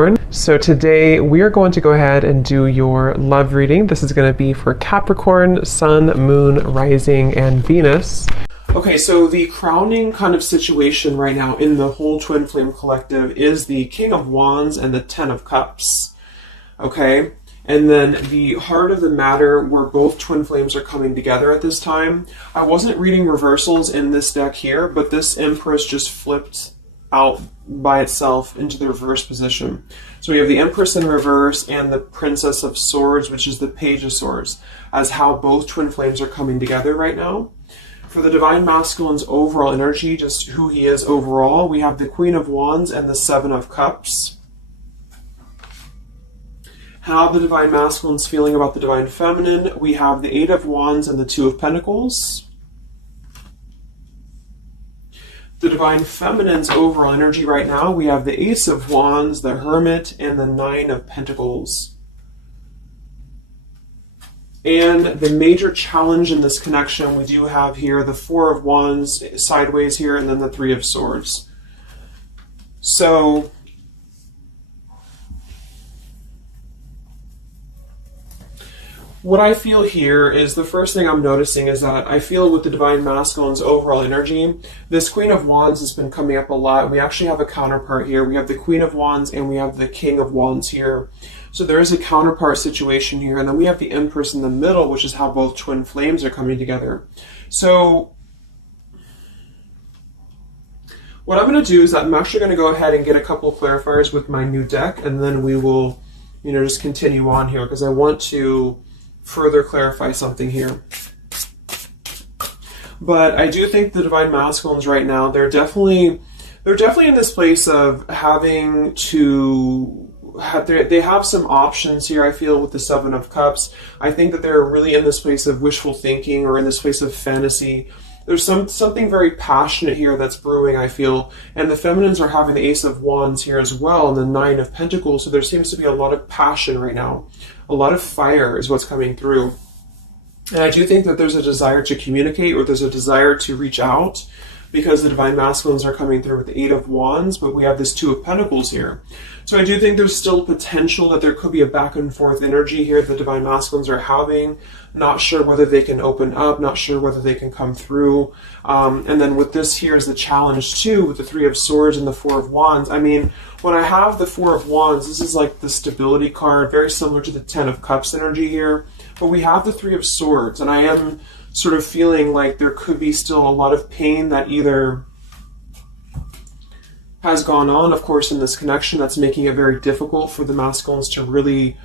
Capricorn. So today we are going to go ahead and do your love reading. This is going to be for Capricorn, Sun, Moon, Rising, and Venus. Okay, so the crowning kind of situation right now in the whole Twin Flame Collective is the King of Wands and the Ten of Cups. Okay, and then the heart of the matter where both twin flames are coming together at this time. I wasn't reading reversals in this deck here, but this Empress just flipped out by itself into the reverse position. So we have the Empress in reverse and the Princess of Swords, which is the Page of Swords, as how both twin flames are coming together right now. For the Divine Masculine's overall energy, just who he is overall, we have the Queen of Wands and the Seven of Cups. How the Divine Masculine's feeling about the Divine Feminine, we have the Eight of Wands and the Two of Pentacles. The Divine Feminine's overall energy right now, we have the Ace of Wands, the Hermit, and the Nine of Pentacles. And the major challenge in this connection, we do have here the Four of Wands sideways here, and then the Three of Swords. So what I feel here is the first thing I'm noticing is that I feel with the Divine Masculine's overall energy, this Queen of Wands has been coming up a lot. We actually have a counterpart here. We have the Queen of Wands and we have the King of Wands here. So there is a counterpart situation here. And then we have the Empress in the middle, which is how both twin flames are coming together. So what I'm going to do is I'm actually going to go ahead and get a couple of clarifiers with my new deck. And then we will, just continue on here because I want to further clarify something here. But I do think the Divine Masculines right now, they're definitely in this place of having to have, they have some options here, I feel, with the Seven of Cups. I think that they're really in this place of wishful thinking or in this place of fantasy. There's something very passionate here that's brewing, I feel. And the Feminines are having the Ace of Wands here as well and the Nine of Pentacles. So there seems to be a lot of passion right now. A lot of fire is what's coming through. And I do think that there's a desire to communicate or there's a desire to reach out because the Divine Masculines are coming through with the Eight of Wands, but we have this Two of Pentacles here. So I do think there's still potential that there could be a back and forth energy here the Divine Masculines are having. Not sure whether they can open up, not sure whether they can come through. And then with this here is the challenge too, with the Three of Swords and the Four of Wands. I mean, when I have the Four of Wands, this is like the stability card, very similar to the Ten of Cups energy here. But we have the Three of Swords, and I am sort of feeling like there could be still a lot of pain that either has gone on, of course, in this connection that's making it very difficult for the masculines to really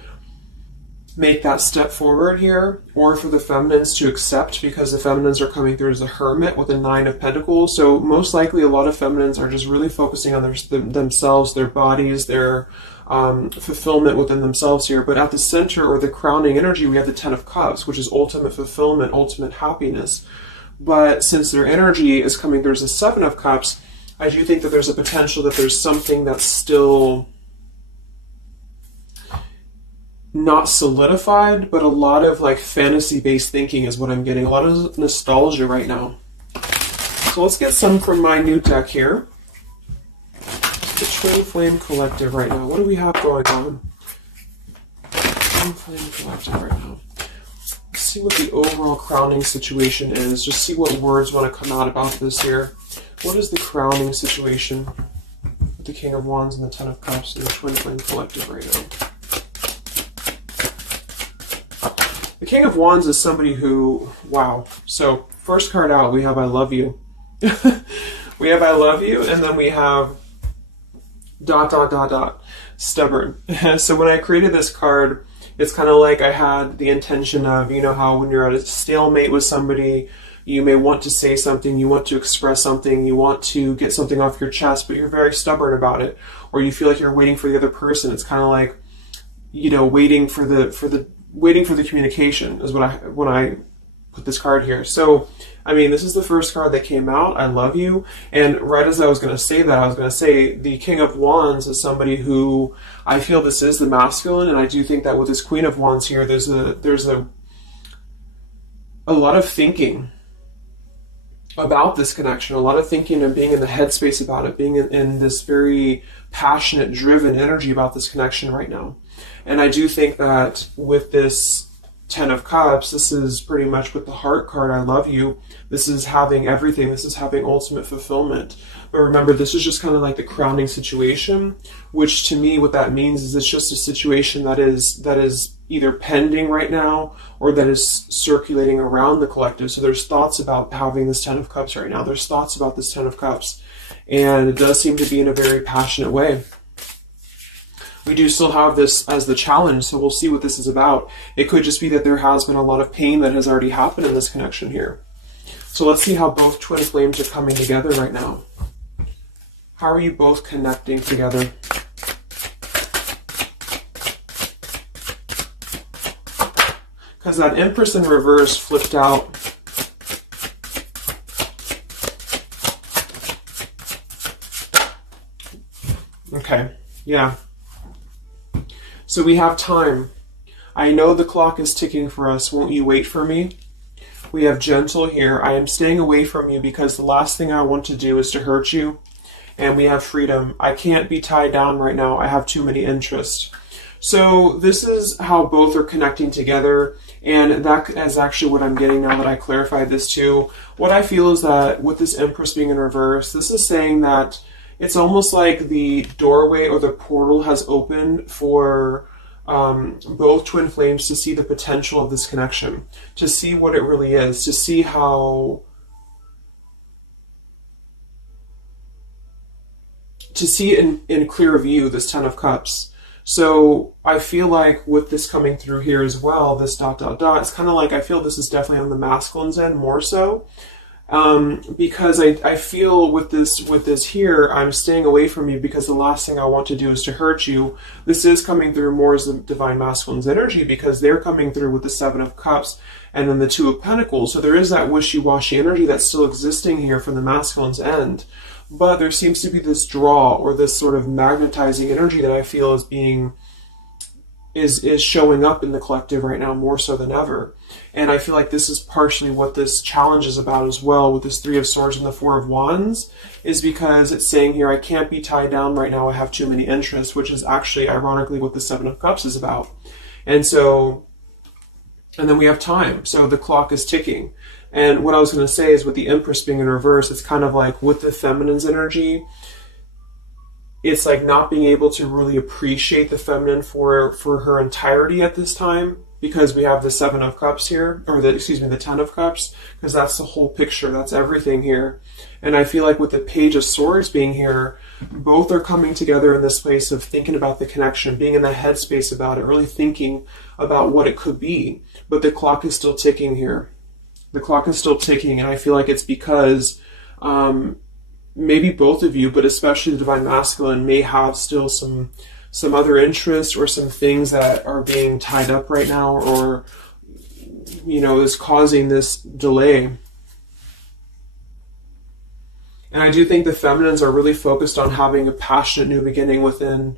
make that step forward here, or for the feminines to accept because the feminines are coming through as a Hermit with a Nine of Pentacles. So most likely a lot of feminines are just really focusing on themselves, their bodies, their fulfillment within themselves here. But at the center or the crowning energy, we have the Ten of Cups, which is ultimate fulfillment, ultimate happiness. But since their energy is coming through as a Seven of Cups, I do think that there's a potential that there's something that's still not solidified, but a lot of like fantasy-based thinking is what I'm getting. A lot of nostalgia right now. So let's get some from my new deck here. The Twin Flame Collective right now. What do we have going on? Twin Flame Collective right now. Let's see what the overall crowning situation is. Just see what words want to come out about this here. What is the crowning situation with the King of Wands and the Ten of Cups and the Twin Flame Collective right now? The King of Wands is somebody who, wow. So first card out, we have I love you. We have I love you, and then we have ... stubborn. So when I created this card, it's kind of like I had the intention of, how when you're at a stalemate with somebody, you may want to say something, you want to express something, you want to get something off your chest, but you're very stubborn about it, or you feel like you're waiting for the other person. It's kind of like, waiting for the communication is when I put this card here. So, I mean, this is the first card that came out, I love you. And right as I was going to say that, I was going to say the King of Wands is somebody who I feel this is the masculine. And I do think that with this Queen of Wands here, there's a lot of thinking about this connection, a lot of thinking and being in the headspace about it, being in this very passionate, driven energy about this connection right now. And I do think that with this Ten of Cups, this is pretty much with the Heart card, I love you. This is having everything. This is having ultimate fulfillment. But remember, this is just kind of like the crowning situation, which to me, what that means is it's just a situation that is either pending right now or that is circulating around the collective. So there's thoughts about having this Ten of Cups right now. There's thoughts about this Ten of Cups. And it does seem to be in a very passionate way. We do still have this as the challenge, so we'll see what this is about. It could just be that there has been a lot of pain that has already happened in this connection here. So let's see how both twin flames are coming together right now. How are you both connecting together? Because that Empress in reverse flipped out. Okay, yeah. So we have time. I know the clock is ticking for us. Won't you wait for me? We have gentle here. I am staying away from you because the last thing I want to do is to hurt you. And we have freedom. I can't be tied down right now. I have too many interests. So this is how both are connecting together. And that is actually what I'm getting now that I clarified this too. What I feel is that with this Empress being in reverse, this is saying that it's almost like the doorway or the portal has opened for both twin flames to see the potential of this connection, to see what it really is, to see how, to see in clear view this Ten of Cups. So I feel like with this coming through here as well, this ... it's kind of like I feel this is definitely on the masculine's end more so. Because I feel with this here, I'm staying away from you because the last thing I want to do is to hurt you. This is coming through more as the Divine Masculine's energy because they're coming through with the Seven of Cups and then the Two of Pentacles. So there is that wishy-washy energy that's still existing here from the masculine's end. But there seems to be this draw or this sort of magnetizing energy that I feel is being is showing up in the collective right now more so than ever. And I feel like this is partially what this challenge is about as well with this Three of Swords and the Four of Wands, is because it's saying here, I can't be tied down right now, I have too many interests, which is actually ironically what the Seven of Cups is about. And so, and then we have time. So the clock is ticking. And what I was going to say is with the Empress being in reverse, it's kind of like with the feminine's energy, it's like not being able to really appreciate the feminine for her entirety at this time because we have the Seven of Cups here, or the Ten of Cups, because that's the whole picture, that's everything here. And I feel like with the Page of Swords being here, both are coming together in this place of thinking about the connection, being in the headspace about it, really thinking about what it could be. But the clock is still ticking here. The clock is still ticking, and I feel like it's because maybe both of you, but especially the Divine Masculine, may have still some other interests or some things that are being tied up right now or, you know, is causing this delay. And I do think the feminines are really focused on having a passionate new beginning within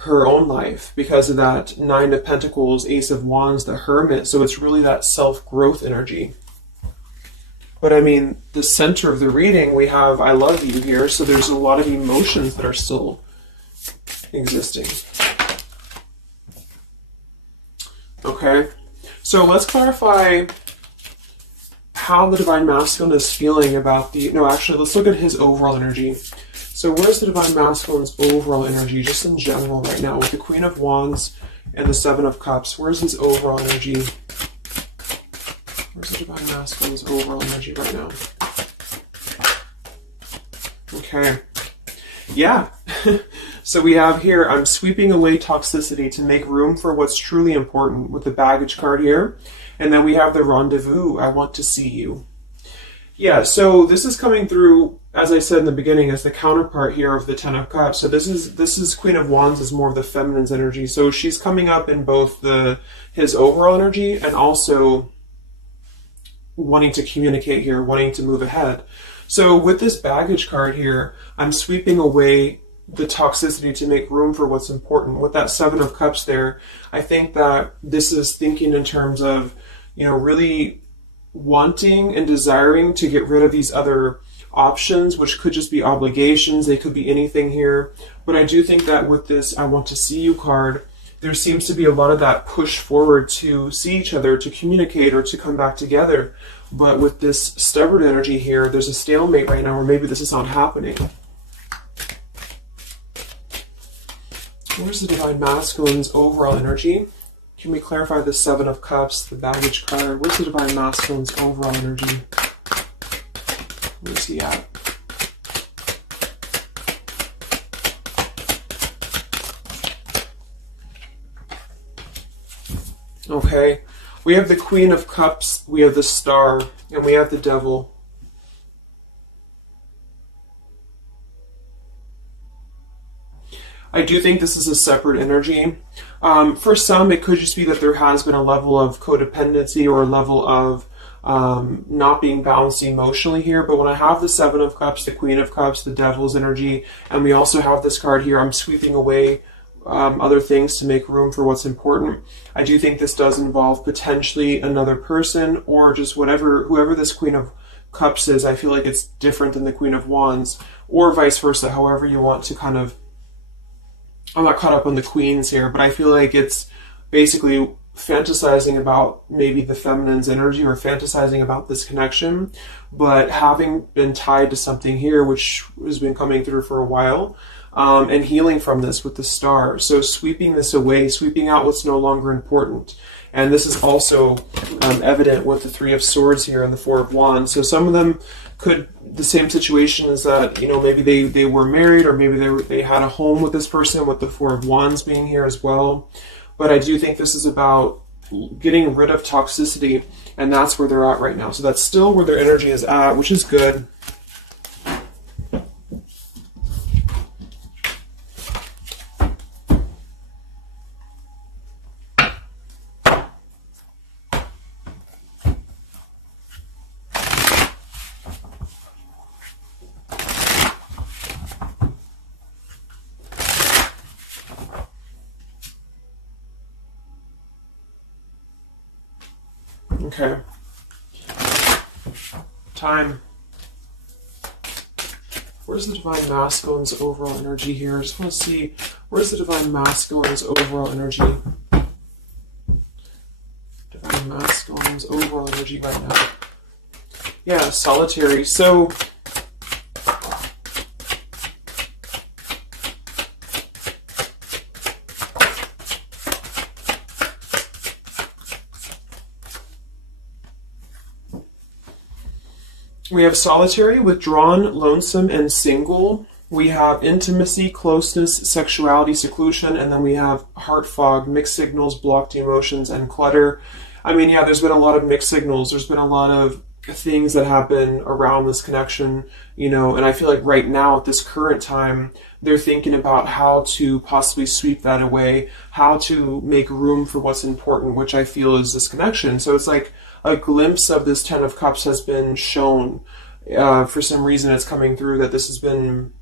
her own life because of that Nine of Pentacles, Ace of Wands, the Hermit. So it's really that self-growth energy. But I mean, the center of the reading, we have I love you here, so there's a lot of emotions that are still existing. Okay, so let's clarify how the Divine Masculine is feeling about the, no, actually, let's look at his overall energy. So where's the Divine Masculine's overall energy, just in general right now, with the Queen of Wands and the Seven of Cups? Where's his overall energy? Where's the Divine Masculine's overall energy right now? Okay. Yeah. So we have here, I'm sweeping away toxicity to make room for what's truly important with the baggage card here. And then we have the rendezvous. I want to see you. Yeah, so this is coming through, as I said in the beginning, as the counterpart here of the Ten of Cups. So this is Queen of Wands is more of the feminine's energy. So she's coming up in both his overall energy and also wanting to communicate here, wanting to move ahead. So with this baggage card here, I'm sweeping away the toxicity to make room for what's important. With that Seven of Cups there, I think that this is thinking in terms of, you know, really wanting and desiring to get rid of these other options, which could just be obligations. They could be anything here. But I do think that with this I want to see you card, there seems to be a lot of that push forward to see each other, to communicate, or to come back together. But with this stubborn energy here, there's a stalemate right now, or maybe this is not happening. Where's the Divine Masculine's overall energy? Can we clarify the Seven of Cups, the baggage card? Where's the Divine Masculine's overall energy? Where's he at? Okay, we have the Queen of Cups, we have the Star, and we have the Devil. I do think this is a separate energy. For some, it could just be that there has been a level of codependency or a level of not being balanced emotionally here. But when I have the Seven of Cups, the Queen of Cups, the Devil's energy, and we also have this card here, I'm sweeping away other things to make room for what's important. I do think this does involve potentially another person, or just whoever this Queen of Cups is. I feel like it's different than the Queen of Wands, or vice versa, however you want to kind of... I'm not caught up on the queens here, but I feel like it's basically fantasizing about maybe the feminine's energy, or fantasizing about this connection, but having been tied to something here, which has been coming through for a while, and healing from this with the Star. So sweeping this away, sweeping out what's no longer important. And this is also evident with the Three of Swords here and the Four of Wands. So some of them could, the same situation is that, you know, maybe they were married, or maybe they had a home with this person, with the Four of Wands being here as well. But I do think this is about getting rid of toxicity, and that's where they're at right now. So that's still where their energy is at, which is good. Okay. Time. Where's the Divine Masculine's overall energy here? I just want to see, where's the Divine Masculine's overall energy? Divine Masculine's overall energy right now. Yeah, solitary. So... we have solitary, withdrawn, lonesome, and single. We have intimacy, closeness, sexuality, seclusion, and then we have heart fog, mixed signals, blocked emotions, and clutter. I mean, yeah, there's been a lot of mixed signals. There's been a lot of things that happen around this connection, you know, and I feel like right now at this current time, they're thinking about how to possibly sweep that away, how to make room for what's important, which I feel is this connection. So it's like a glimpse of this Ten of Cups has been shown. For some reason it's coming through that this has been,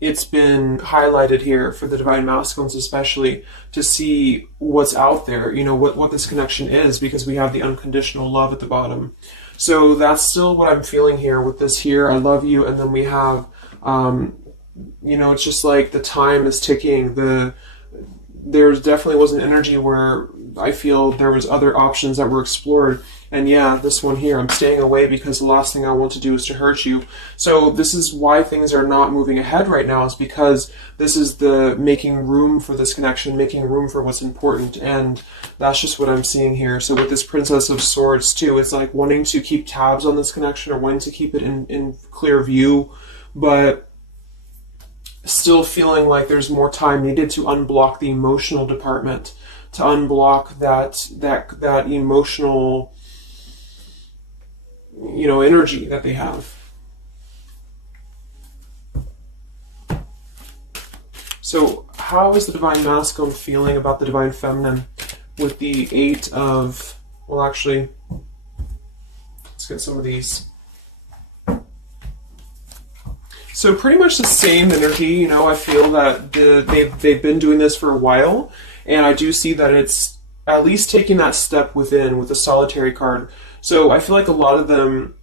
it's been highlighted here for the Divine Masculines especially, to see what's out there, you know, what this connection is, because we have the unconditional love at the bottom. So that's still what I'm feeling here with this here, I love you, and then we have, you know, it's just like the time is ticking. There's definitely was an energy where I feel there was other options that were explored. And yeah, this one here, I'm staying away because the last thing I want to do is to hurt you. So this is why things are not moving ahead right now, is because this is the making room for this connection, making room for what's important. And that's just what I'm seeing here. So with this Princess of Swords too, it's like wanting to keep tabs on this connection, or wanting to keep it in clear view, but still feeling like there's more time needed to unblock the emotional department, to unblock that emotional, you know, energy that they have. So how is the Divine Masculine feeling about the Divine Feminine with the Eight of, well, actually, let's get some of these. So pretty much the same energy, you know. I feel that they've been doing this for a while, and I do see that it's at least taking that step within with the solitary card. So I feel like a lot of them,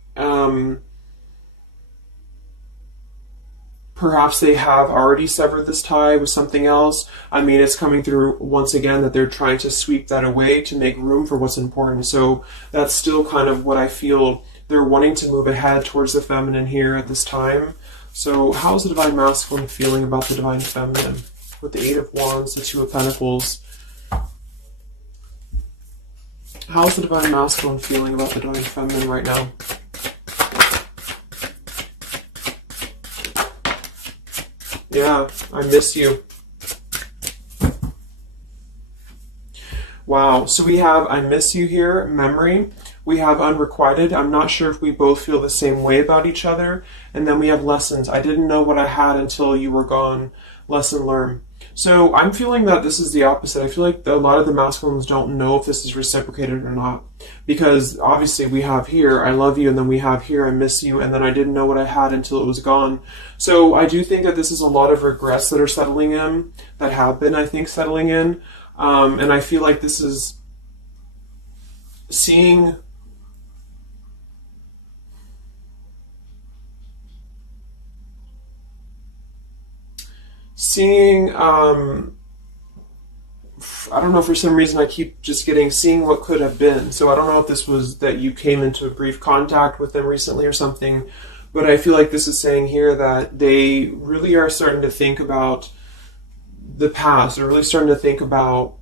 perhaps they have already severed this tie with something else. I mean, it's coming through once again that they're trying to sweep that away to make room for what's important. So that's still kind of what I feel. They're wanting to move ahead towards the feminine here at this time. So how's the Divine Masculine feeling about the Divine Feminine? With the Eight of Wands, the Two of Pentacles. How's the Divine Masculine feeling about the Divine Feminine right now? Yeah, I miss you. Wow, so we have I miss you here, memory. We have unrequited. I'm not sure if we both feel the same way about each other. And then we have lessons. I didn't know what I had until you were gone. Lesson learned. So I'm feeling that this is the opposite. I feel like a lot of the masculines don't know if this is reciprocated or not. Because obviously we have here, I love you, and then we have here, I miss you, and then I didn't know what I had until it was gone. So I do think that this is a lot of regrets that are settling in, that have been, I think, settling in. And I feel like this is seeing I don't know, for some reason I keep just seeing what could have been. So I don't know if this was that you came into a brief contact with them recently or something, but I feel like this is saying here that they really are starting to think about the past. They're really starting to think about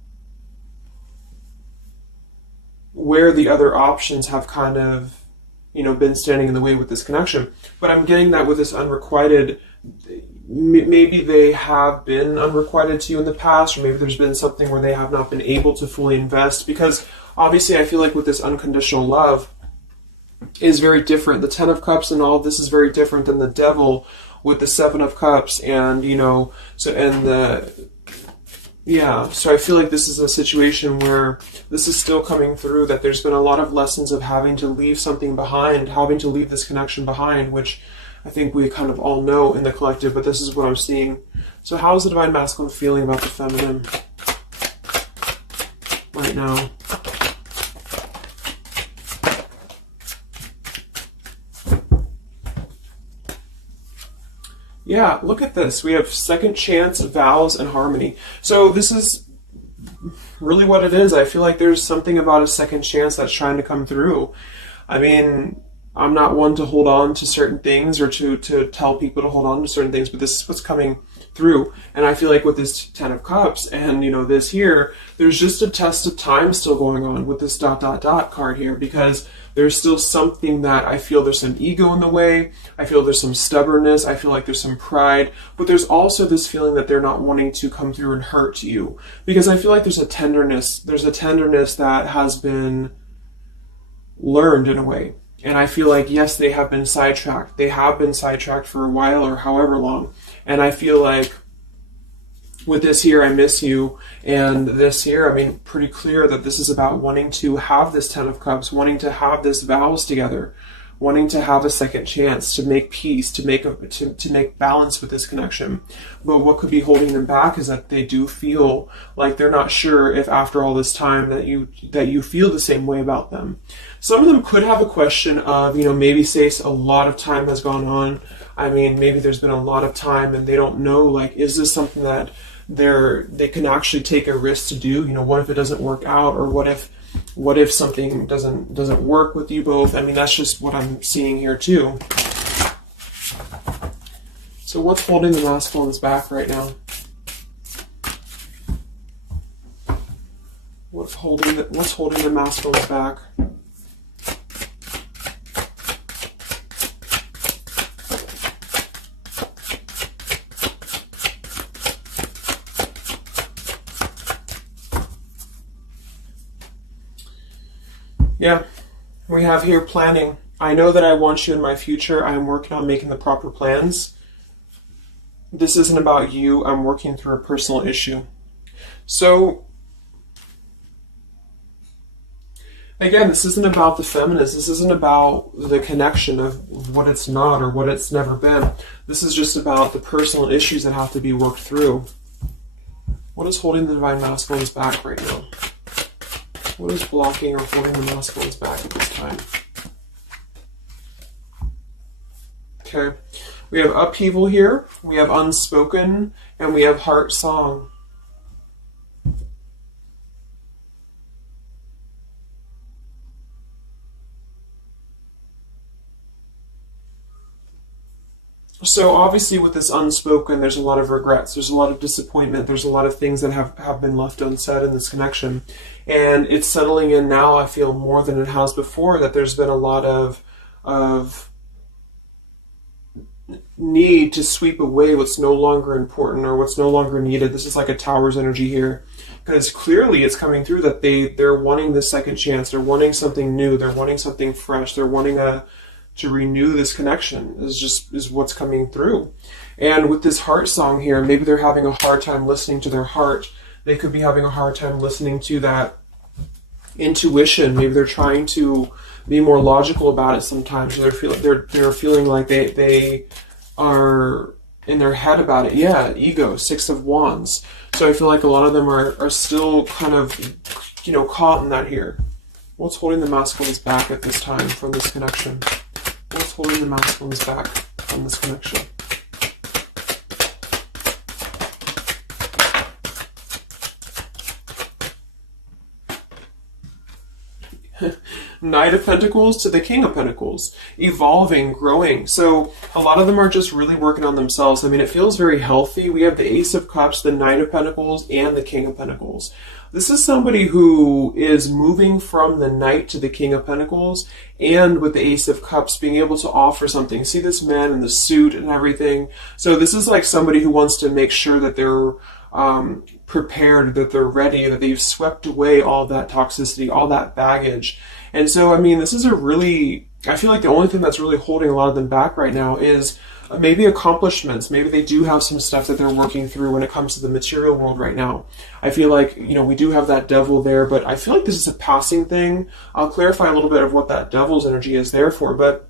where the other options have kind of, been standing in the way with this connection. But I'm getting that with this unrequited, maybe they have been unrequited to you in the past, or maybe there's been something where they have not been able to fully invest, because obviously I feel like with this unconditional love is very different. The Ten of Cups and all of this is very different than the Devil with the Seven of Cups, and so I feel like this is a situation where this is still coming through, that there's been a lot of lessons of having to leave something behind, having to leave this connection behind, which I think we kind of all know in the collective, but this is what I'm seeing. So how is the Divine Masculine feeling about the feminine right now? Yeah, look at this. We have second chance, vows, and harmony. So this is really what it is. I feel like there's something about a second chance that's trying to come through. I mean, I'm not one to hold on to certain things or to tell people to hold on to certain things, but this is what's coming through. And I feel like with this Ten of Cups and, this here, there's just a test of time still going on with this ... card here, because there's still something that I feel there's some ego in the way. I feel there's some stubbornness. I feel like there's some pride, but there's also this feeling that they're not wanting to come through and hurt you, because I feel like there's a tenderness that has been learned in a way. And I feel like, yes, they have been sidetracked. They have been sidetracked for a while or however long. And I feel like with this here, I miss you, and this here, I mean, pretty clear that this is about wanting to have this Ten of Cups, wanting to have this vows together, wanting to have a second chance to make peace, to make balance with this connection. But what could be holding them back is that they do feel like they're not sure if after all this time that you feel the same way about them. Some of them could have a question of, maybe say a lot of time has gone on. I mean, maybe there's been a lot of time and they don't know, like, is this something that they can actually take a risk to do? What if it doesn't work out, or what if something doesn't work with you both? I mean, that's just what I'm seeing here too. So what's holding the masculines back right now? What's holding the masculines back? Yeah, we have here planning. I know that I want you in my future. I'm working on making the proper plans. This isn't about you. I'm working through a personal issue. So, again, this isn't about the feminist. This isn't about the connection of what it's not or what it's never been. This is just about the personal issues that have to be worked through. What is holding the Divine Masculines back right now? What is blocking or holding the masculines back at this time? Okay. We have upheaval here, we have unspoken, and we have heart song. So obviously with this unspoken, there's a lot of regrets, there's a lot of disappointment, there's a lot of things that have been left unsaid in this connection. And it's settling in now, I feel, more than it has before, that there's been a lot of need to sweep away what's no longer important or what's no longer needed. This is like a Tower's energy here. Because clearly it's coming through that they're wanting this second chance, they're wanting something new, they're wanting something fresh, they're wanting to renew this connection is what's coming through. And with this heart song here, maybe they're having a hard time listening to their heart. They could be having a hard time listening to that intuition. Maybe they're trying to be more logical about it sometimes. They're feeling like they are in their head about it. Yeah, ego, 6 of Wands. So I feel like a lot of them are still kind of, caught in that here. What's holding the masculines back at this time from this connection? What's holding the masculines back from this connection? Knight of Pentacles to the King of Pentacles. Evolving, growing. So a lot of them are just really working on themselves. I mean, it feels very healthy. We have the Ace of Cups, the Knight of Pentacles, and the King of Pentacles. This is somebody who is moving from the Knight to the King of Pentacles, and with the Ace of Cups being able to offer something. See this man in the suit and everything. So this is like somebody who wants to make sure that they're prepared, that they're ready, that they've swept away all that toxicity, all that baggage. And so, I mean, this is I feel like the only thing that's really holding a lot of them back right now is maybe accomplishments. Maybe they do have some stuff that they're working through when it comes to the material world right now. I feel like, we do have that devil there, but I feel like this is a passing thing. I'll clarify a little bit of what that devil's energy is there for, but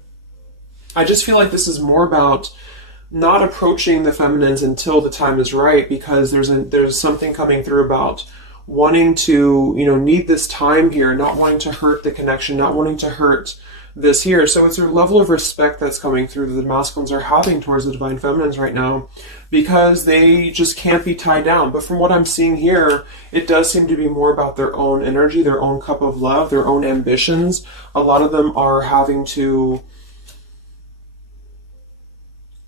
I just feel like this is more about not approaching the feminines until the time is right, because there's something coming through about wanting to, need this time here, not wanting to hurt the connection, not wanting to hurt this here. So it's a level of respect that's coming through that the masculines are having towards the divine feminines right now, because they just can't be tied down. But from what I'm seeing here, it does seem to be more about their own energy, their own cup of love, their own ambitions. A lot of them are having to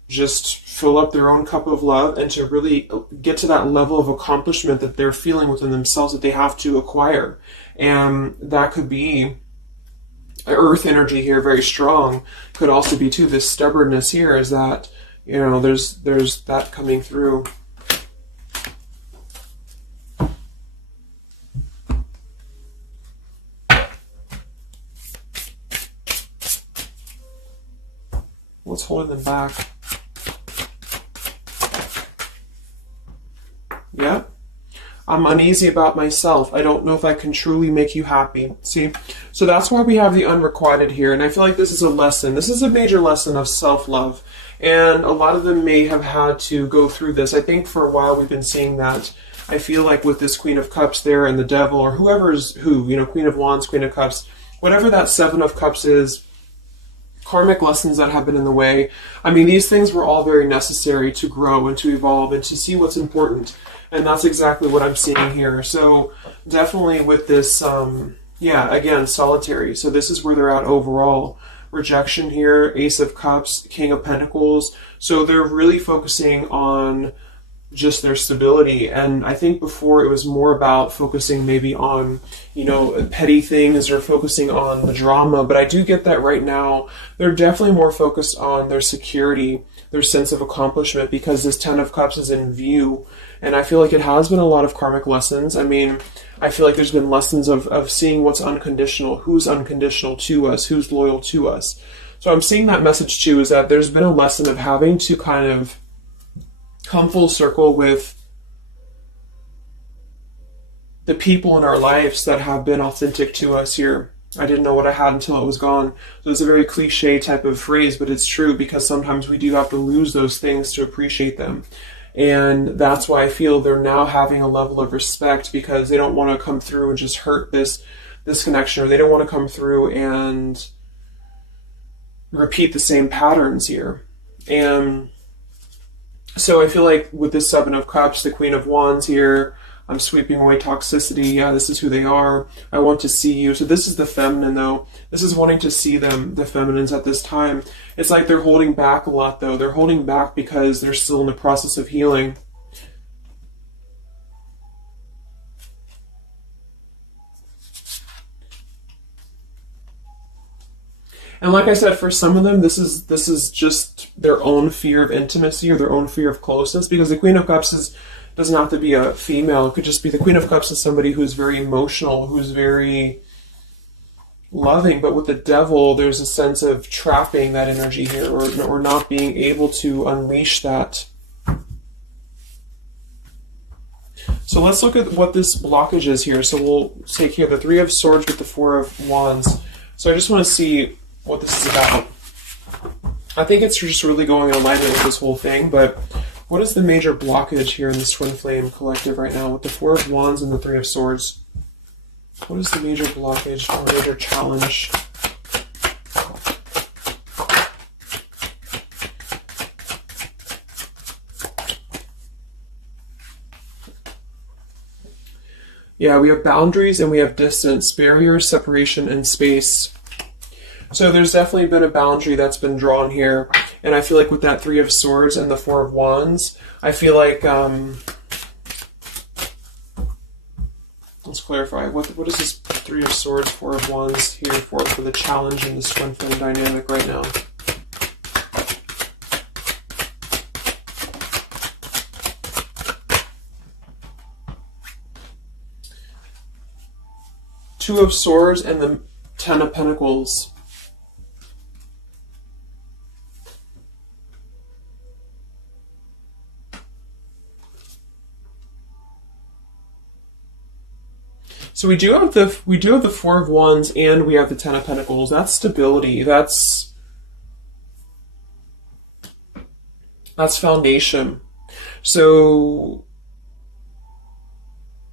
just fill up their own cup of love and to really get to that level of accomplishment that they're feeling within themselves that they have to acquire. And that could be earth energy here, very strong. Could also be too this stubbornness here, is that, there's that coming through. What's holding them back? Yeah. I'm uneasy about myself. I don't know if I can truly make you happy. See? So that's why we have the unrequited here. And I feel like this is a lesson. This is a major lesson of self-love. And a lot of them may have had to go through this. I think for a while we've been seeing that. I feel like with this Queen of Cups there and the Devil, or whoever's who, Queen of Wands, Queen of Cups, whatever that Seven of Cups is, karmic lessons that have been in the way. I mean, these things were all very necessary to grow and to evolve and to see what's important. And that's exactly what I'm seeing here. So definitely with this, again, solitary. So this is where they're at overall. Rejection here, Ace of Cups, King of Pentacles. So they're really focusing on just their stability. And I think before it was more about focusing maybe on, petty things or focusing on the drama. But I do get that right now they're definitely more focused on their security, their sense of accomplishment, because this Ten of Cups is in view. And I feel like it has been a lot of karmic lessons. I mean, I feel like there's been lessons of seeing what's unconditional, who's unconditional to us, who's loyal to us. So I'm seeing that message too, is that there's been a lesson of having to kind of come full circle with the people in our lives that have been authentic to us here. I didn't know what I had until it was gone. So it's a very cliche type of phrase, but it's true, because sometimes we do have to lose those things to appreciate them. And that's why I feel they're now having a level of respect, because they don't want to come through and just hurt this this connection, or they don't want to come through and repeat the same patterns here. And so I feel like with this Seven of Cups, the Queen of Wands here, I'm sweeping away toxicity. Yeah, this is who they are. I want to see you. So this is the feminine, though. This is wanting to see them, the feminines at this time. It's like they're holding back a lot, though. They're holding back because they're still in the process of healing. And like I said, for some of them, this is just their own fear of intimacy or their own fear of closeness, because the Queen of Cups doesn't have to be a female. It could just be the Queen of Cups is somebody who's very emotional, who's very loving. But with the Devil, there's a sense of trapping that energy here, or not being able to unleash that. So let's look at what this blockage is here. So we'll take here the Three of Swords with the Four of Wands. So I just want to see what this is about. I think it's just really going in alignment with this whole thing, but what is the major blockage here in this Twin Flame collective right now with the Four of Wands and the Three of Swords? What is the major blockage or major challenge? Yeah, we have boundaries and we have distance, barriers, separation, and space. So there's definitely been a boundary that's been drawn here. And I feel like with that Three of Swords and the Four of Wands, I feel like, let's clarify, what is this Three of Swords, Four of Wands here for the challenge in this Twin Flame dynamic right now? Two of Swords and the Ten of Pentacles. So we do have the Four of Wands and we have the Ten of Pentacles. That's stability. That's foundation. So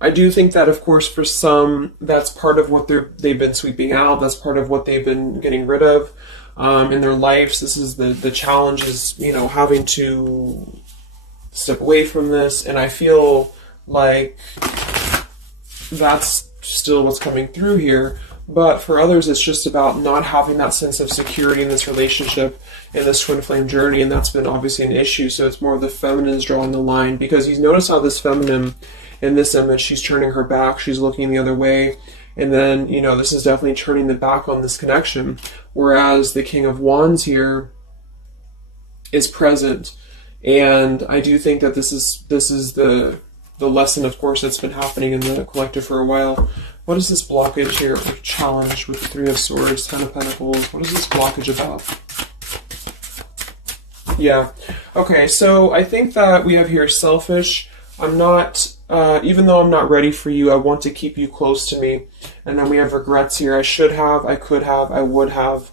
I do think that, of course, for some, that's part of what they've been sweeping out. That's part of what they've been getting rid of in their lives. This is the challenge is, having to step away from this. And I feel like that's still what's coming through here. But for others, it's just about not having that sense of security in this relationship, in this Twin Flame journey. And that's been obviously an issue. So it's more of the feminines drawing the line, because you notice how this feminine in this image, she's turning her back, she's looking the other way, and then, this is definitely turning the back on this connection, whereas the King of Wands here is present. And I do think that this is the lesson, of course, that's been happening in the collective for a while. What is this blockage here, or challenge with the Three of Swords, Ten of Pentacles? What is this blockage about? Yeah. Okay, so I think that we have here selfish. I'm not, even though I'm not ready for you, I want to keep you close to me. And then we have regrets here. I should have, I could have, I would have.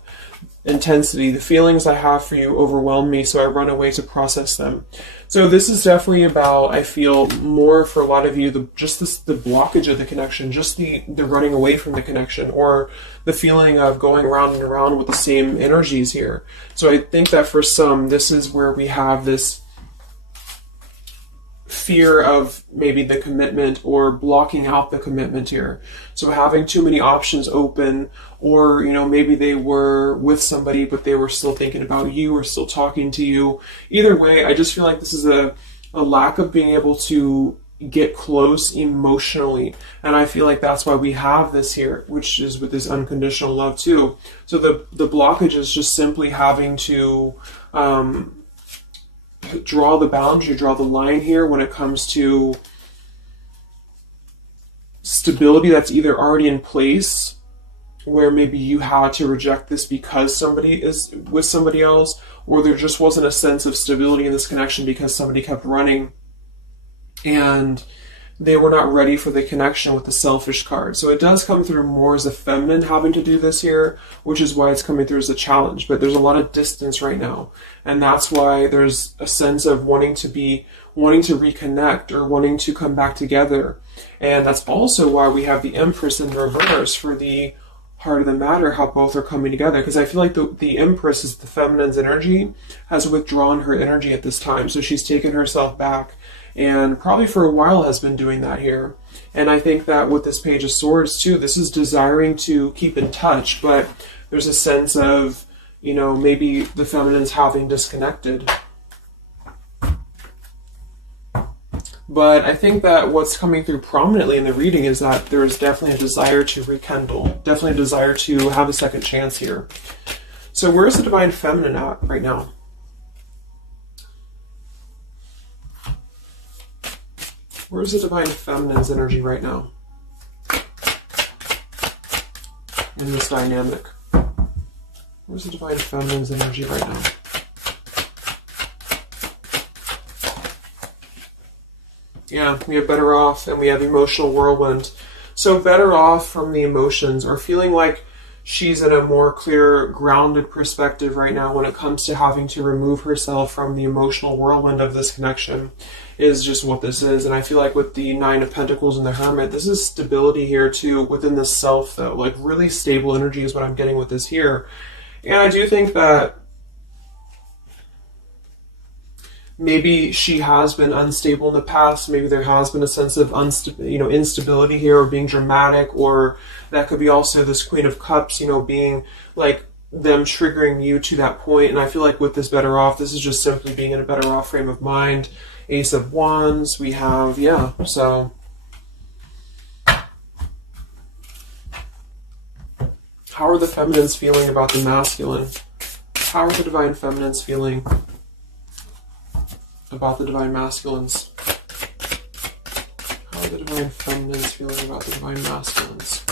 Intensity. The feelings I have for you overwhelm me, so I run away to process them. So this is definitely about, I feel, more for a lot of you, the blockage of the connection, just the running away from the connection, or the feeling of going around and around with the same energies here. So I think that for some, this is where we have this fear of maybe the commitment, or blocking out the commitment here. So having too many options open, or maybe they were with somebody but they were still thinking about you or still talking to you. Either way, I just feel like this is a lack of being able to get close emotionally, and I feel like that's why we have this here, which is with this unconditional love too. So the blockage is just simply having to draw the boundary, draw the line here when it comes to stability that's either already in place, where maybe you had to reject this because somebody is with somebody else, or there just wasn't a sense of stability in this connection because somebody kept running and they were not ready for the connection with the selfish card. So it does come through more as a feminine having to do this here, which is why it's coming through as a challenge. But there's a lot of distance right now. And that's why there's a sense of wanting to be wanting to reconnect or wanting to come back together. And that's also why we have the Empress in reverse for the heart of the matter, how both are coming together. Because I feel like the Empress is the feminine's energy, has withdrawn her energy at this time. So she's taken herself back, and probably for a while has been doing that here. And I think that with this Page of Swords too, this is desiring to keep in touch, but there's a sense of, you know, maybe the feminine's having disconnected. But I think that what's coming through prominently in the reading is that there's definitely a desire to rekindle, definitely a desire to have a second chance here. So where's the Divine Feminine at right now? Where's the Divine Feminine's energy right now in this dynamic? Where's the Divine Feminine's energy right now? Yeah, we have better off, and we have emotional whirlwind. So better off from the emotions, or feeling like she's in a more clear, grounded perspective right now when it comes to having to remove herself from the emotional whirlwind of this connection, is just what this is. And I feel like with the Nine of Pentacles and the Hermit, this is stability here too within the self, though. Like really stable energy is what I'm getting with this here. And I do think that maybe she has been unstable in the past. Maybe there has been a sense of instability here, or being dramatic, or that could be also this Queen of Cups, being like them triggering you to that point. And I feel like with this better off, this is just simply being in a better off frame of mind. Ace of Wands, we have, so how are the feminines feeling about the masculine? How are the Divine Feminines feeling about the Divine Masculines? How are the Divine Feminines feeling about the Divine Masculines?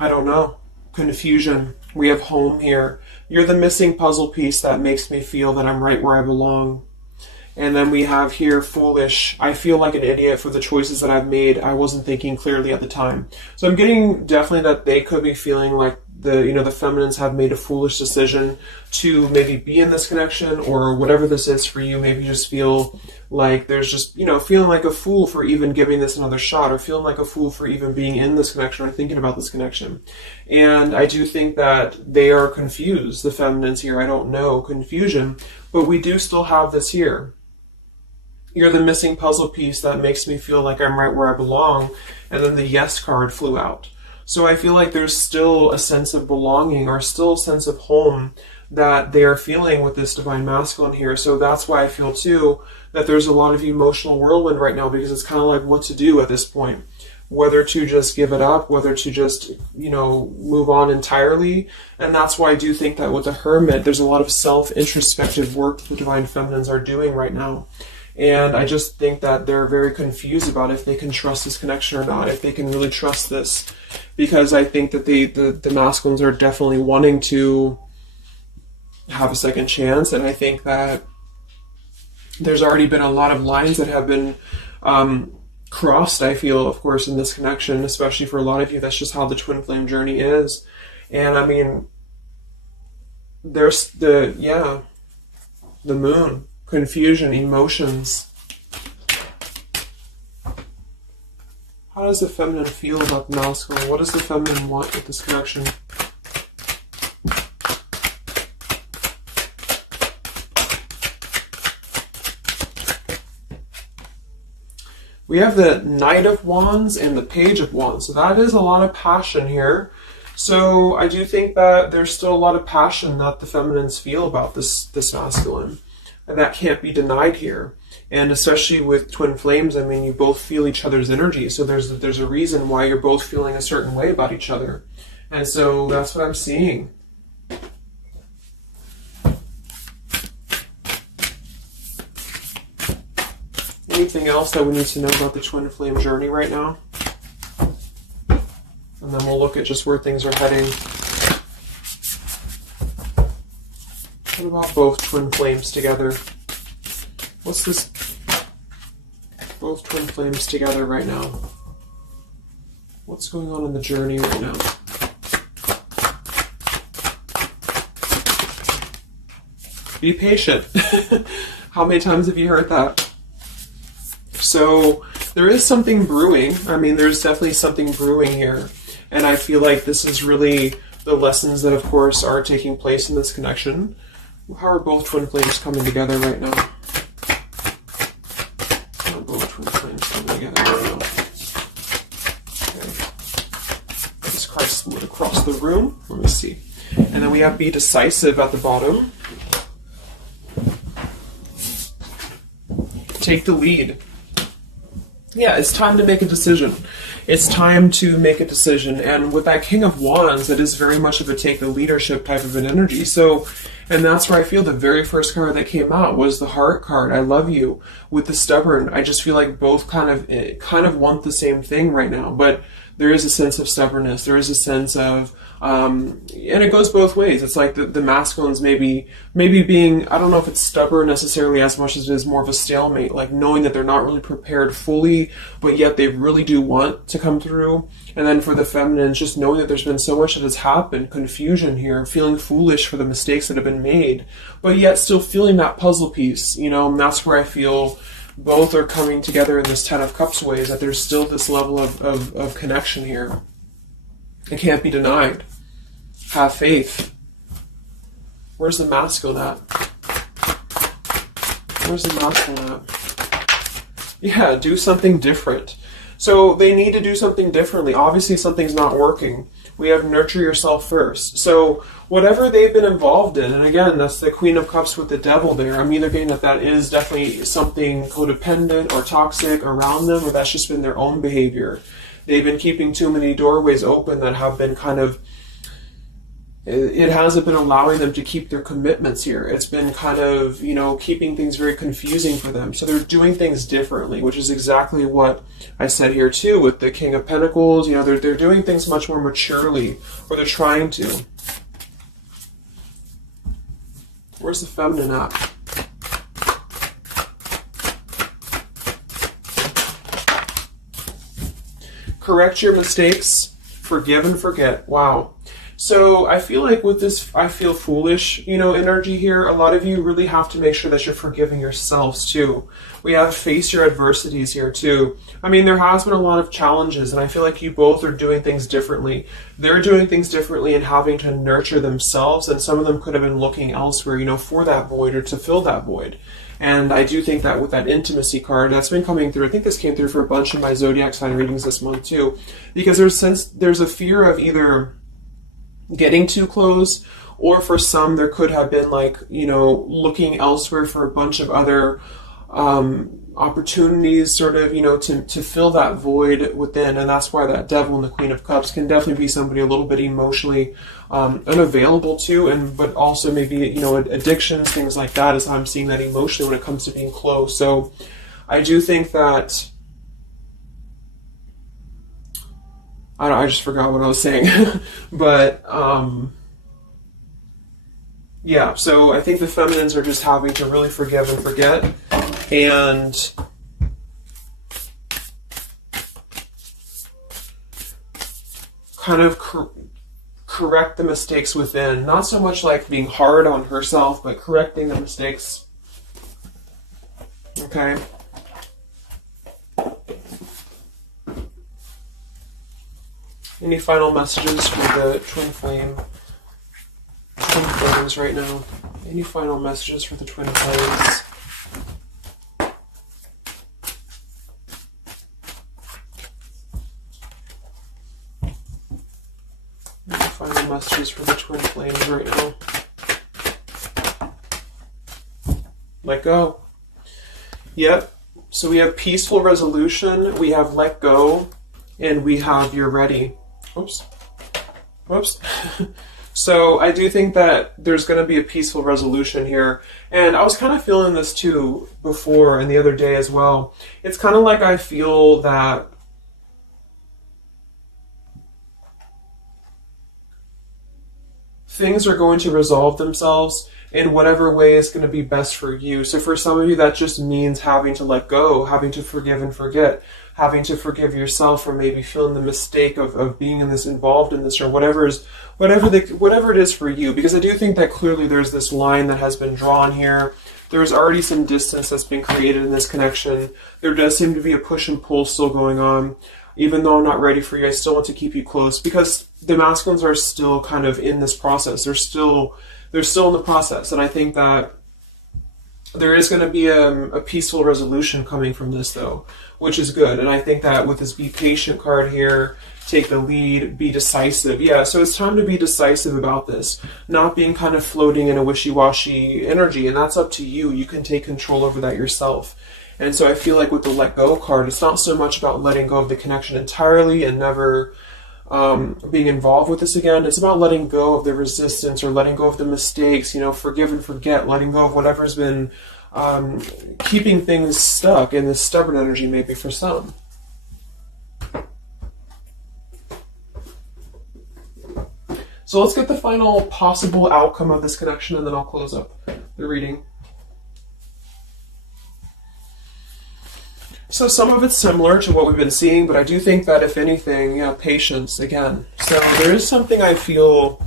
I don't know. Confusion. We have home here. You're the missing puzzle piece that makes me feel that I'm right where I belong. And then we have here foolish. I feel like an idiot for the choices that I've made. I wasn't thinking clearly at the time. So I'm getting definitely that they could be feeling like the feminines have made a foolish decision to maybe be in this connection, or whatever this is for you. Maybe you just feel like there's just, feeling like a fool for even giving this another shot, or feeling like a fool for even being in this connection or thinking about this connection. And I do think that they are confused, the feminines here. I don't know, confusion, but we do still have this here. You're the missing puzzle piece that makes me feel like I'm right where I belong. And then the yes card flew out. So I feel like there's still a sense of belonging, or still a sense of home that they are feeling with this Divine Masculine here. So that's why I feel too that there's a lot of emotional whirlwind right now, because it's kind of like what to do at this point. Whether to just give it up, whether to just, move on entirely. And that's why I do think that with the Hermit, there's a lot of self-introspective work the Divine Feminines are doing right now. And I just think that they're very confused about if they can trust this connection or not, if they can really trust this. Because I think that the masculines are definitely wanting to have a second chance. And I think that there's already been a lot of lines that have been crossed, I feel, of course, in this connection, especially for a lot of you. That's just how the twin flame journey is. And I mean, there's the moon. Confusion, emotions. How does the feminine feel about the masculine? What does the feminine want with this connection? We have the Knight of Wands and the Page of Wands. So that is a lot of passion here. So I do think that there's still a lot of passion that the feminines feel about this masculine. And that can't be denied here. And especially with twin flames, I mean, you both feel each other's energy. So there's a reason why you're both feeling a certain way about each other. And so that's what I'm seeing. Anything else that we need to know about the twin flame journey right now? And then we'll look at just where things are heading. What about both twin flames together? What's this? Both twin flames together right now. What's going on in the journey right now? Be patient. How many times have you heard that? So there is something brewing. I mean, there's definitely something brewing here. And I feel like this is really the lessons that, of course, are taking place in this connection. How are both twin flames coming together right now? How are both twin flames coming together right now? Okay. This card split across the room. Let me see. And then we have be decisive at the bottom. Take the lead. Yeah, it's time to make a decision. It's time to make a decision. And with that King of Wands, it is very much of a take the leadership type of an energy. So, and that's where I feel the very first card that came out was the Heart card. I love you. With the Stubborn, I just feel like both kind of want the same thing right now. But there is a sense of stubbornness. There is a sense of, and it goes both ways. It's like the masculines maybe being, I don't know if it's stubborn necessarily as much as it is more of a stalemate, like knowing that they're not really prepared fully, but yet they really do want to come through. And then for the feminines, just knowing that there's been so much that has happened, confusion here, feeling foolish for the mistakes that have been made, but yet still feeling that puzzle piece, you know, and that's where I feel both are coming together in this Ten of Cups way, is that there's still this level of connection here. It can't be denied. Have faith. Where's the masculine at? Where's the masculine at? Yeah, do something different. So they need to do something differently. Obviously something's not working. We have nurture yourself first. So whatever they've been involved in, and again, that's the Queen of Cups with the Devil there. I'm either getting that is definitely something codependent or toxic around them, or that's just been their own behavior. They've been keeping too many doorways open that have been kind of, it hasn't been allowing them to keep their commitments here. It's been kind of, you know, keeping things very confusing for them. So they're doing things differently, which is exactly what I said here too with the King of Pentacles. You know, they're doing things much more maturely, or they're trying to. Where's the feminine at? Correct your mistakes, forgive and forget. Wow. So I feel like with this, I feel foolish, you know, energy here. A lot of you really have to make sure that you're forgiving yourselves too. We have face your adversities here too. I mean, there has been a lot of challenges, and I feel like you both are doing things differently. They're doing things differently and having to nurture themselves, and some of them could have been looking elsewhere, you know, for that void or to fill that void. And I do think that with that intimacy card, that's been coming through. I think this came through for a bunch of my zodiac sign readings this month too, because there's a fear of either getting too close, or for some there could have been like, you know, looking elsewhere for a bunch of other opportunities, sort of, you know, to fill that void within. And that's why that Devil and the Queen of Cups can definitely be somebody a little bit emotionally unavailable to, and but also maybe, you know, addictions, things like that, is how I'm seeing that emotionally when it comes to being close. So I do think that I just forgot what I was saying. But yeah, so I think the feminines are just having to really forgive and forget, and kind of correct the mistakes within. Not so much like being hard on herself, but correcting the mistakes. Okay. Any final messages for the twin flames right now? Any final messages for the twin flames? Any final messages for the twin flames right now? Let go. Yep. So we have peaceful resolution, we have let go, and we have you're ready. Oops. Whoops. So I do think that there's going to be a peaceful resolution here. And I was kind of feeling this too before and the other day as well. It's kind of like I feel that things are going to resolve themselves in whatever way is going to be best for you. So for some of you, that just means having to let go, having to forgive and forget, having to forgive yourself for maybe feeling the mistake of being in this, involved in this, or whatever it is for you. Because I do think that clearly there's this line that has been drawn here. There's already some distance that's been created in this connection. There does seem to be a push and pull still going on. Even though I'm not ready for you, I still want to keep you close, because the masculines are still kind of in this process. They're still in the process. And I think that there is going to be a peaceful resolution coming from this, though, which is good. And I think that with this Be Patient card here, take the lead, be decisive. Yeah, so it's time to be decisive about this, not being kind of floating in a wishy-washy energy. And that's up to you. You can take control over that yourself. And so I feel like with the Let Go card, it's not so much about letting go of the connection entirely and never being involved with this again. It's about letting go of the resistance, or letting go of the mistakes, forgive and forget, letting go of whatever's been keeping things stuck in this stubborn energy, maybe for some. So let's get the final possible outcome of this connection, and then I'll close up the reading. So some of it's similar to what we've been seeing, but I do think that if anything, patience again. So there is something I feel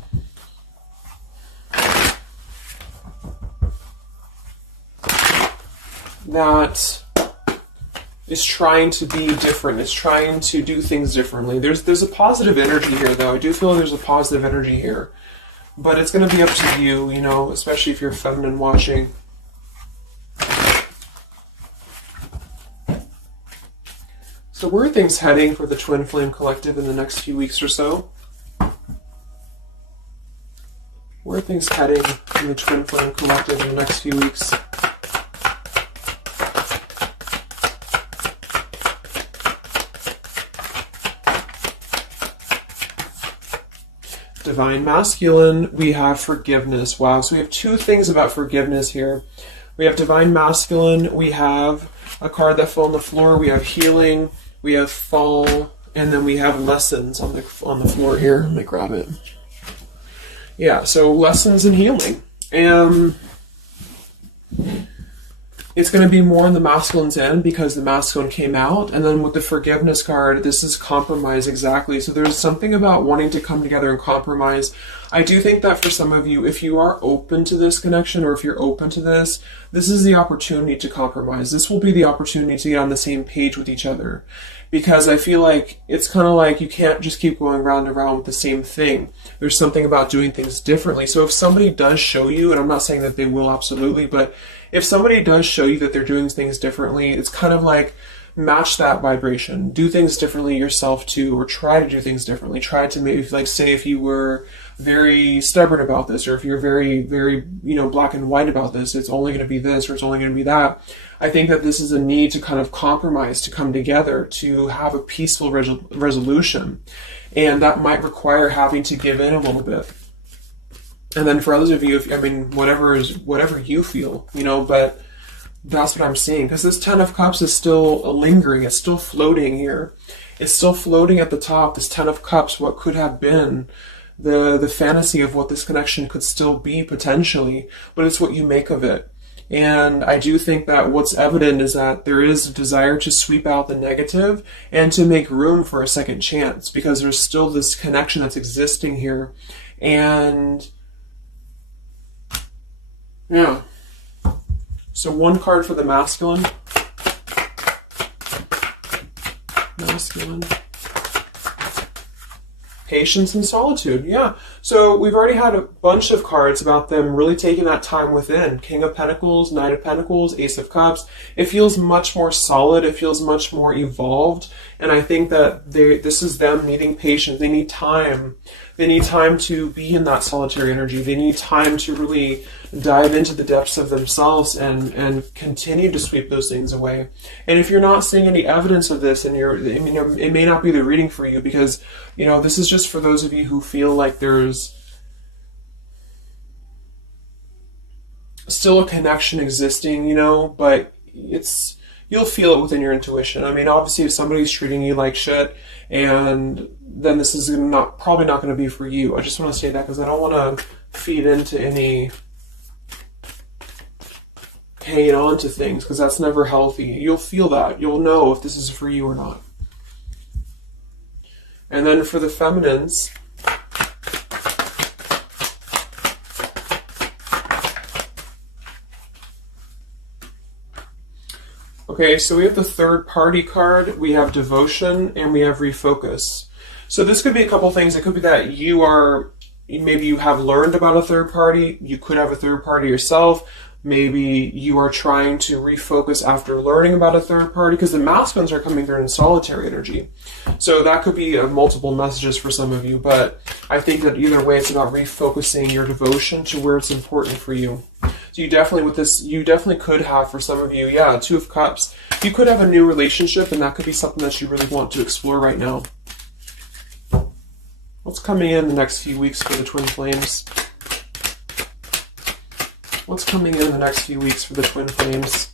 that is trying to be different. It's trying to do things differently. There's a positive energy here, though. I do feel there's a positive energy here. But it's going to be up to you, especially if you're feminine watching. So where are things heading for the Twin Flame Collective in the next few weeks or so? Where are things heading in the Twin Flame Collective in the next few weeks? Divine Masculine, we have forgiveness. Wow, so we have two things about forgiveness here. We have Divine Masculine, we have a card that fell on the floor, we have healing, we have fall, and then we have lessons on the floor here. Let me grab it. Yeah, so lessons and healing. And it's going to be more on the masculine's end because the masculine came out. And then with the forgiveness card, this is compromise exactly. So there's something about wanting to come together and compromise. I do think that for some of you, if you are open to this connection, or if you're open to this is the opportunity to compromise. This will be the opportunity to get on the same page with each other. Because I feel like it's kind of like you can't just keep going round and round with the same thing. There's something about doing things differently. So if somebody does show you, and I'm not saying that they will absolutely, but if somebody does show you that they're doing things differently, it's kind of like match that vibration. Do things differently yourself too, or try to do things differently. Try to maybe, like, say if you were very stubborn about this, or if you're very, very, black and white about this, it's only going to be this, or it's only going to be that. I think that this is a need to kind of compromise, to come together, to have a peaceful resolution. And that might require having to give in a little bit. And then for others of you, whatever you feel, but that's what I'm seeing. Because this Ten of Cups is still lingering. It's still floating here. It's still floating at the top. This Ten of Cups, what could have been the fantasy of what this connection could still be potentially, but it's what you make of it. And I do think that what's evident is that there is a desire to sweep out the negative and to make room for a second chance, because there's still this connection that's existing here. And yeah. So one card for the masculine. Masculine. Patience and solitude. Yeah. So we've already had a bunch of cards about them really taking that time within. King of Pentacles, Knight of Pentacles, Ace of Cups. It feels much more solid. It feels much more evolved. And I think that this is them needing patience. They need time. They need time to be in that solitary energy. They need time to really dive into the depths of themselves and continue to sweep those things away. And if you're not seeing any evidence of this, and it may not be the reading for you, because this is just for those of you who feel like there's still a connection existing, but you'll feel it within your intuition. Obviously, if somebody's treating you like shit, and then this is probably not going to be for you. I just want to say that because I don't want to feed into any hanging on to things, because that's never healthy. You'll feel that. You'll know if this is for you or not. And then for the feminines, okay, so we have the third party card, we have devotion, and we have refocus. So this could be a couple things. It could be that maybe you have learned about a third party. You could have a third party yourself. Maybe you are trying to refocus after learning about a third party, because the masculines are coming through in solitary energy. So that could be multiple messages for some of you, but I think that either way, it's about refocusing your devotion to where it's important for you. So you definitely could have, for some of you, yeah, Two of Cups. You could have a new relationship, and that could be something that you really want to explore right now. What's coming in the next few weeks for the twin flames? What's coming in the next few weeks for the twin flames?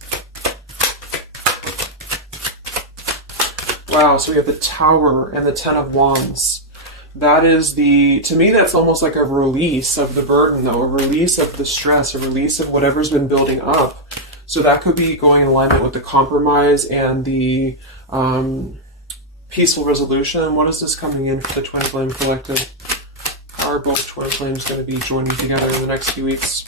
Wow, so we have the Tower and the Ten of Wands. That is to me, that's almost like a release of the burden, though, a release of the stress, a release of whatever's been building up. So that could be going in alignment with the compromise and the peaceful resolution. What is this coming in for the Twin Flame Collective? How are both Twin Flames going to be joining together in the next few weeks?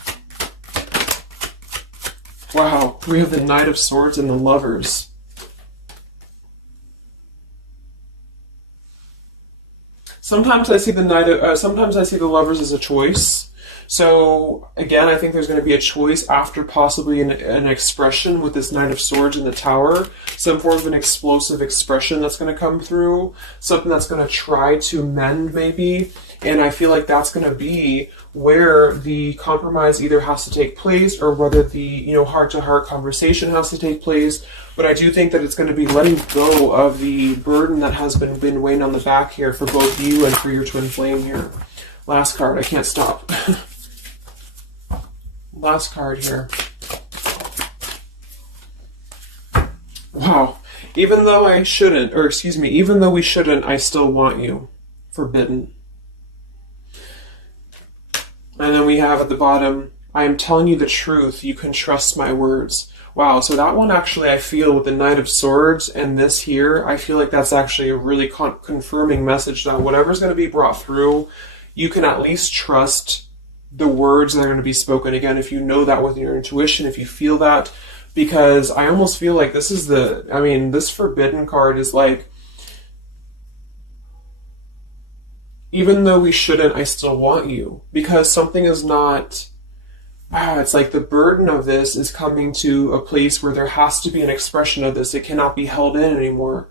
Wow, we have the Knight of Swords and the Lovers. Sometimes I see the Lovers as a choice. So again, I think there's going to be a choice after possibly an expression with this Knight of Swords in the Tower. Some form of an explosive expression that's going to come through. Something that's going to try to mend, maybe. And I feel like that's going to be where the compromise either has to take place, or whether the heart-to-heart conversation has to take place. But I do think that it's going to be letting go of the burden that has been weighing on the back here for both you and for your twin flame here. Last card, I can't stop. Last card here. Wow. Even though we shouldn't, I still want you. Forbidden. And then we have at the bottom, I am telling you the truth, you can trust my words. Wow, so that one actually, I feel with the Knight of Swords and this here, I feel like that's actually a really confirming message that whatever's going to be brought through, you can at least trust the words that are going to be spoken. Again, if you know that with your intuition, if you feel that, because I almost feel like this is this Forbidden card is like, even though we shouldn't, I still want you. Because something is not... it's like the burden of this is coming to a place where there has to be an expression of this. It cannot be held in anymore.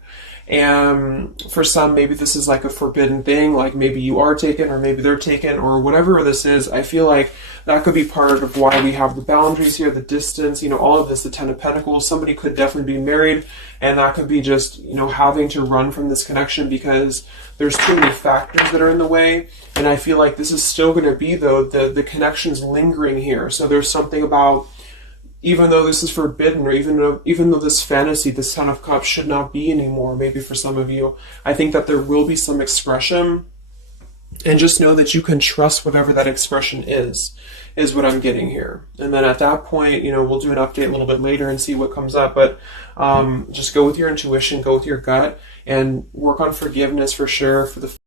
And for some, maybe this is like a forbidden thing, like maybe you are taken or maybe they're taken or whatever this is. I feel like that could be part of why we have the boundaries here, the distance, all of this, the Ten of Pentacles. Somebody could definitely be married, and that could be just, having to run from this connection because there's too many factors that are in the way. And I feel like this is still going to be, though, the connection's lingering here. So there's something about, even though this is forbidden, or even though this fantasy, this Ten of Cups should not be anymore, maybe for some of you, I think that there will be some expression, and just know that you can trust whatever that expression is what I'm getting here. And then at that point, we'll do an update a little bit later and see what comes up, but just go with your intuition, go with your gut, and work on forgiveness for sure for the